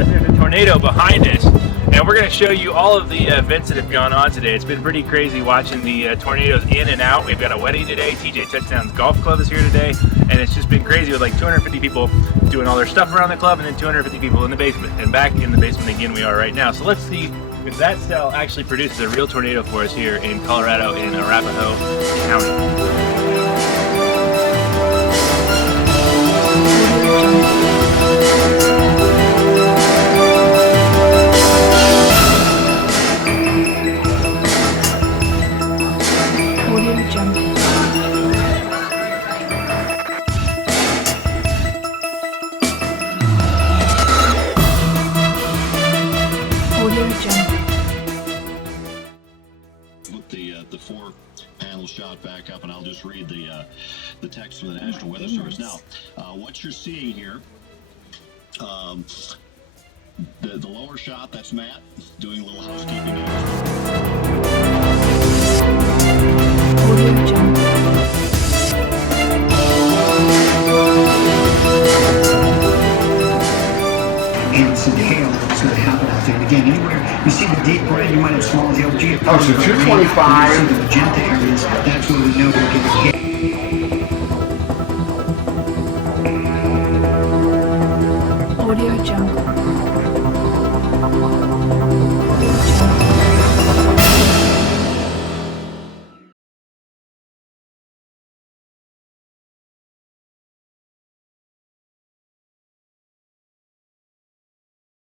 realize there's a tornado behind us, and we're going to show you all of the events that have gone on today. It's been pretty crazy watching the tornadoes in and out. We've got a wedding today. TJ Touchdown's golf club is here today, and it's just been crazy with like 250 people doing all their stuff around the club, and then 250 people in the basement. And back in the basement again we are right now. So let's see if that cell actually produces a real tornado for us here in Colorado in Arapahoe County. The four panel shot back up, and I'll just read the text from the National Weather Service now. What you're seeing here, the lower shot, that's Matt doing a little housekeeping. And some hail that's going to happen out there. And again, anywhere you see the deep red, you might have small hail. Oh, so 225. You see the magenta areas, that's where we know we're going to get.